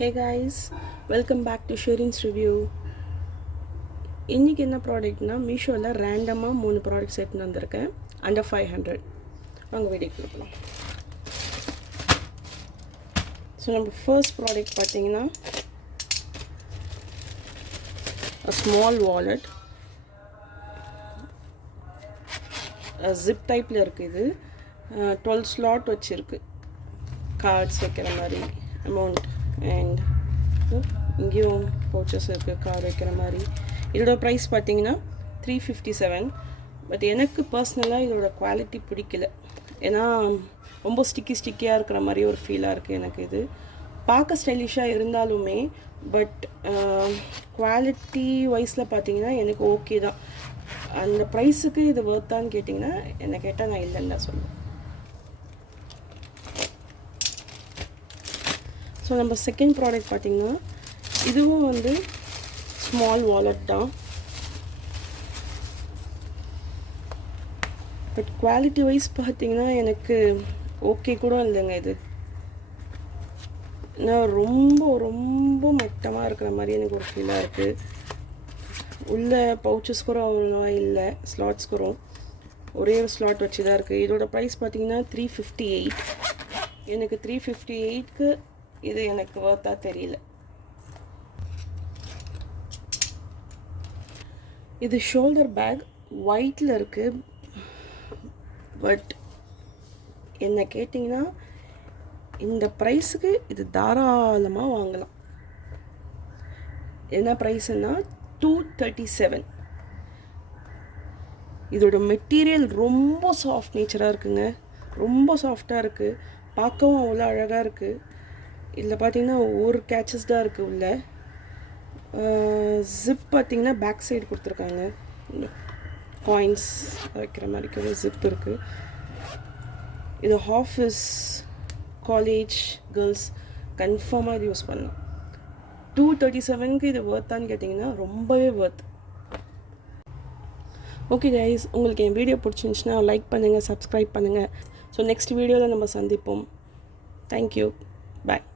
Hey guys, welcome back to Sherin's Review. இன்றைக்கி என்ன ப்ராடக்ட்னா மீஷோவில் ரேண்டமாக 3 ப்ராடக்ட்ஸ் எடுத்துன்னு வந்திருக்கேன் அண்டர் 500. வாங்க வீடியோ கொடுக்கலாம். ஸோ நம்ம ஃபர்ஸ்ட் ப்ராடக்ட் பார்த்தீங்கன்னா ஸ்மால் வாலெட் ஜிப் டைப்பில் இருக்குது. இது 12 ஸ்லாட் வச்சுருக்கு. கார்ட்ஸ் வைக்கிற மாதிரி அமௌண்ட் அண்ட் இங்கேயும் பவுச்சஸ் இருக்குது கார் வைக்கிற மாதிரி. இதோட ப்ரைஸ் பார்த்தீங்கன்னா 357. பட் எனக்கு பர்சனலாக இதோட குவாலிட்டி பிடிக்கல. ஏன்னா ரொம்ப ஸ்டிக்கியாக இருக்கிற மாதிரி ஒரு ஃபீலாக இருக்குது எனக்கு. இது பார்க்க ஸ்டைலிஷாக இருந்தாலுமே பட் குவாலிட்டி வைஸில் பார்த்தீங்கன்னா எனக்கு ஓகே தான். அந்த ப்ரைஸுக்கு இது ஒர்த்தான்னு கேட்டிங்கன்னா என்னை கேட்டால் நான் இல்லைன்னு தான் சொல்லுவேன். ஸோ நம்ம செகண்ட் ப்ராடக்ட் பார்த்திங்கன்னா இதுவும் வந்து ஸ்மால் வாலெட் தான். பட் குவாலிட்டி வைஸ் பார்த்திங்கன்னா எனக்கு ஓகே கூட இல்லைங்க. இது நான் ரொம்ப ரொம்ப மட்டமாக இருக்கிற மாதிரி எனக்கு ஒரு ஃபீலாக இருக்குது. உள்ள பவுச்சஸ் கூட அவ்வளோவா இல்லை, ஸ்லாட்ஸ் கூட ஒரே ஒரு ஸ்லாட் வச்சு தான் இருக்குது. இதோட ப்ரைஸ் பார்த்திங்கன்னா 358. எனக்கு 358க்கு இது எனக்கு வர்த்தா தெரியல. இது ஷோல்டர் பேக் ஒயிட்டில் இருக்குது. பட் என்ன கேட்டிங்கன்னா இந்த ப்ரைஸுக்கு இது தாராளமாக வாங்கலாம். என்ன ப்ரைஸுன்னா 237. இதோட மெட்டீரியல் ரொம்ப சாஃப்ட் நேச்சராக இருக்குங்க. ரொம்ப சாஃப்டாக இருக்குது, பார்க்கவும் அவ்வளோ அழகாக இருக்குது. இதில் பார்த்திங்கன்னா ஒரு கேட்சஸ் தான் இருக்குது. உள்ள ஜிப் பார்த்திங்கன்னா பேக் சைடு கொடுத்துருக்காங்க. காயின்ஸ் வைக்கிற மாதிரி ஒரு ஜிப் இருக்குது. இது ஆஃபீஸ் காலேஜ் கேர்ள்ஸ் கன்ஃபார்மாக இது யூஸ் பண்ணலாம். 237க்கு இது ஒர்த்தான்னு கேட்டிங்கன்னா ரொம்பவே ஒர்த். ஓகே கைஸ், உங்களுக்கு என் வீடியோ பிடிச்சிருந்துச்சுன்னா லைக் பண்ணுங்கள், சப்ஸ்கிரைப் பண்ணுங்கள். ஸோ நெக்ஸ்ட் வீடியோவில் நம்ம சந்திப்போம். தேங்க்யூ, பாய்.